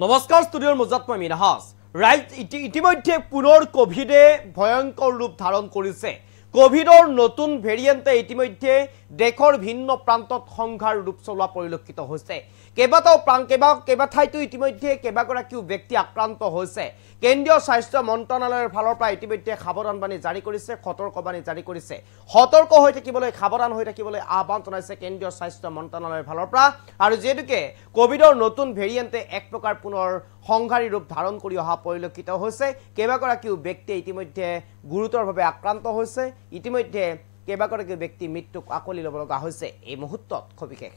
নমস্কাৰ ষ্টুডিঅ'ৰ মজত মই মিনাহাস ৰাইট ইতিমধ্যে পুনৰ কোভিডে ভয়ংকৰ ৰূপ ধাৰণ কৰিছে কোভিডৰ নতুন ভেৰিয়েণ্টে ইতিমধ্যে দেশৰ ভিন্ন প্ৰান্তত সংঘাৰ ৰূপ চলোৱা পৰিলক্ষিত হৈছে কেইবাঠাইতো ইতিমধ্যে কেইবাগৰাকীও ব্যক্তি আক্ৰান্ত হৈছে কেন্দ্ৰীয় স্বাস্থ্য মন্ত্ৰালয়ৰ ফালৰ পৰা ইতিমধ্যে সাৱধানবাণী জাৰি কৰিছে সতৰ্কবাণী জাৰি কৰিছে সতৰ্ক হৈ থাকিবলৈ সাৱধান হৈ থাকিবলৈ আহ্বান জনাইছে কেন্দ্ৰীয় স্বাস্থ্য মন্ত্ৰালয়ৰ ফালৰ পৰা আৰু যেতুকে কোভিডৰ নতুন ভেৰিয়েণ্টে এক প্ৰকাৰ পুনৰ সংঘাৰী ৰূপ ধাৰণ কৰি অহা পৰিলক্ষিত হৈছে কেইবাগৰাকীও ব্যক্তি ইতিমধ্যে গুৰুতৰভাৱে আক্ৰান্ত হৈছে ইতিমধ্যে কেইবাগৰাকীও ব্যক্তি মৃত্যুক আকলি ল'ব লগা হৈছে এই মুহূৰ্তত খবিশেষ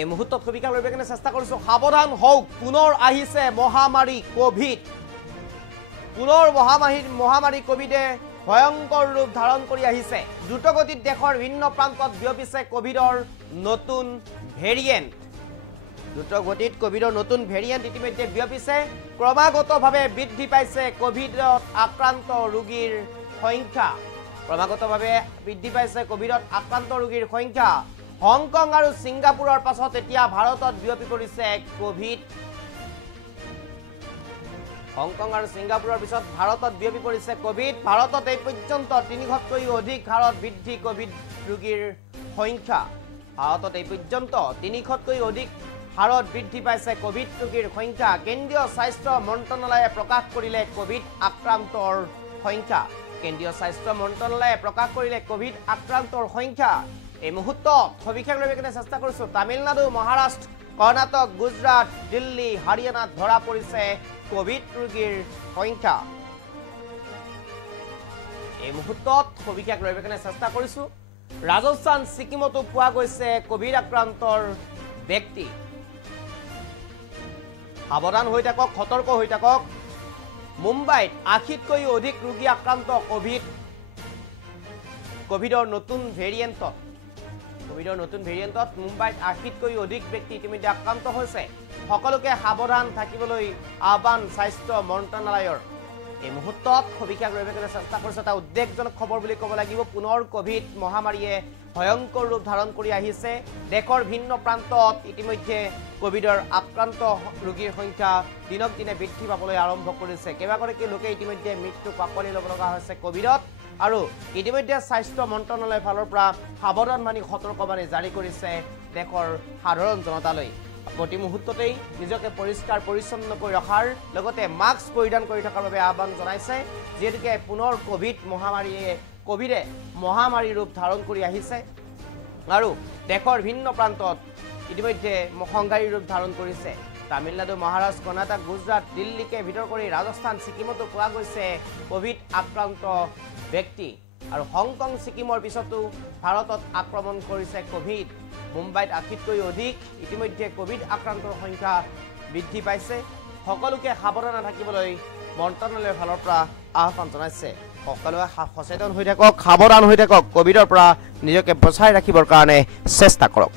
এই মুহূৰ্তত খবিকা লৈ বেগনে চেষ্টা কৰিছো সাৱধান হওক পুনৰ আহিছে মহামাৰী কোভিড পুনৰ মহামাৰী কোভিডে ভয়ংকৰ ৰূপ ধাৰণ কৰি আহিছে দ্ৰুতগতিত দেশৰ ভিন্ন প্ৰান্তত বিয়পিছে কোভিডৰ নতুন ভেৰিয়েণ্ট দ্ৰুতগতিত কোভিডৰ নতুন ভেৰিয়েণ্ট ইতিমধ্যে বিয়পিছে ক্ৰমাগতভাৱে বৃদ্ধি পাইছে কোভিডত আক্ৰান্ত ৰোগীৰ সংখ্যা ক্ৰমাগতভাৱে বৃদ্ধি পাইছে কোভিডত আক্ৰান্ত ৰোগীৰ সংখ্যা হংকং আৰু সিংগাপুৰৰ পাছত এতিয়া ভাৰতত বিয়পি পৰিছে কোভিড হংকং আৰু সিংগাপুৰৰ পিছত ভাৰতত বিয়পি পৰিছে কোভিড ভাৰতত এই পৰ্যন্ত ৩০০তকৈ অধিক হাৰত বৃদ্ধি কোভিড ৰোগীৰ সংখ্যা ভাৰতত এই পৰ্যন্ত ৩০০তকৈ অধিক হাৰত বৃদ্ধি পাইছে কোভিড ৰোগীৰ সংখ্যা কেন্দ্ৰীয় স্বাস্থ্য মন্ত্ৰালয়ে প্ৰকাশ কৰিলে কোভিড আক্ৰান্তৰ সংখ্যা কেন্দ্ৰীয় স্বাস্থ্য মন্ত্ৰালয়ে প্ৰকাশ কৰিলে কোভিড আক্ৰান্তৰ সংখ্যা এই মুহূৰ্তত সবিশেষ লৈ কেনে চেষ্টা কৰিছো তামিলনাডু মহাৰাষ্ট্ৰ কৰ্ণাটক গুজৰাট দিল্লী হাৰিয়ানাত ধৰা পৰিছে কোভিড ৰোগীৰ সংখ্যা এই মুহূৰ্তত সবিশেষ লৈ কেনে চেষ্টা কৰিছো ৰাজস্থান ছিকিমতো পোৱা গৈছে কোভিড আক্ৰান্তৰ ব্যক্তি সাৱধান হৈ থাকক সতৰ্ক হৈ থাকক মুম্বাইত ৮০তকৈ অধিক ৰোগী আক্ৰান্ত কোভিডৰ নতুন ভেৰিয়েণ্টত মুম্বাইত ৮০তকৈ অধিক ব্যক্তি ইতিমধ্যে আক্ৰান্ত হৈছে সকলোকে সাৱধান থাকিবলৈ আহ্বান স্বাস্থ্য মন্ত্ৰালয়ৰ এই মুহূৰ্তত সবিশেষ লৈ কেনে চেষ্টা কৰিছে এটা উদ্বেগজনক খবৰ বুলি ক'ব লাগিব পুনৰ কোভিড মহামাৰীয়ে ভয়ংকৰ ৰূপ ধাৰণ কৰি আহিছে দেশৰ ভিন্ন প্ৰান্তত ইতিমধ্যে কোভিডৰ আক্ৰান্ত ৰোগীৰ সংখ্যা দিনক দিনে বৃদ্ধি পাবলৈ আৰম্ভ কৰিছে কেইবাগৰাকী লোকে ইতিমধ্যে মৃত্যুক আকলি ল'ব লগা হৈছে কোভিডত আৰু ইতিমধ্যে স্বাস্থ্য মন্ত্ৰালয়ৰ ফালৰ পৰা সাৱধানবাণী সতৰ্কবাণী জাৰি কৰিছে দেশৰ সাধাৰণ জনতালৈ প্ৰতি মুহূৰ্ততেই নিজকে পৰিষ্কাৰ পৰিচ্ছন্ন কৰি ৰখাৰ লগতে মাস্ক পৰিধান কৰি থকাৰ বাবে আহ্বান জনাইছে যেতুকে পুনৰ কোভিডে মহামাৰী ৰূপ ধাৰণ কৰি আহিছে আৰু দেশৰ ভিন্ন প্ৰান্তত ইতিমধ্যে সংঘাৰী ৰূপ ধাৰণ কৰিছে তামিলনাডু মহাৰাষ্ট্ৰ কৰ্ণাটক গুজৰাট দিল্লীকে ভিতৰ কৰি ৰাজস্থান ছিকিমতো পোৱা গৈছে কোভিড আক্ৰান্ত ব্যক্তি আৰু হংকং ছিকিমৰ পিছতো ভাৰতত আক্ৰমণ কৰিছে কোভিড মুম্বাইত ৮০তকৈ অধিক ইতিমধ্যে কোভিড আক্ৰান্তৰ সংখ্যা বৃদ্ধি পাইছে সকলোকে সাৱধান থাকিবলৈ মন্ত্ৰালয়ৰ ফালৰ পৰা আহ্বান জনাইছে সকলোৱে সচেতন হৈ থাকক সাৱধান হৈ থাকক কোভিডৰ পৰা নিজকে বচাই ৰাখিবৰ কাৰণে চেষ্টা কৰক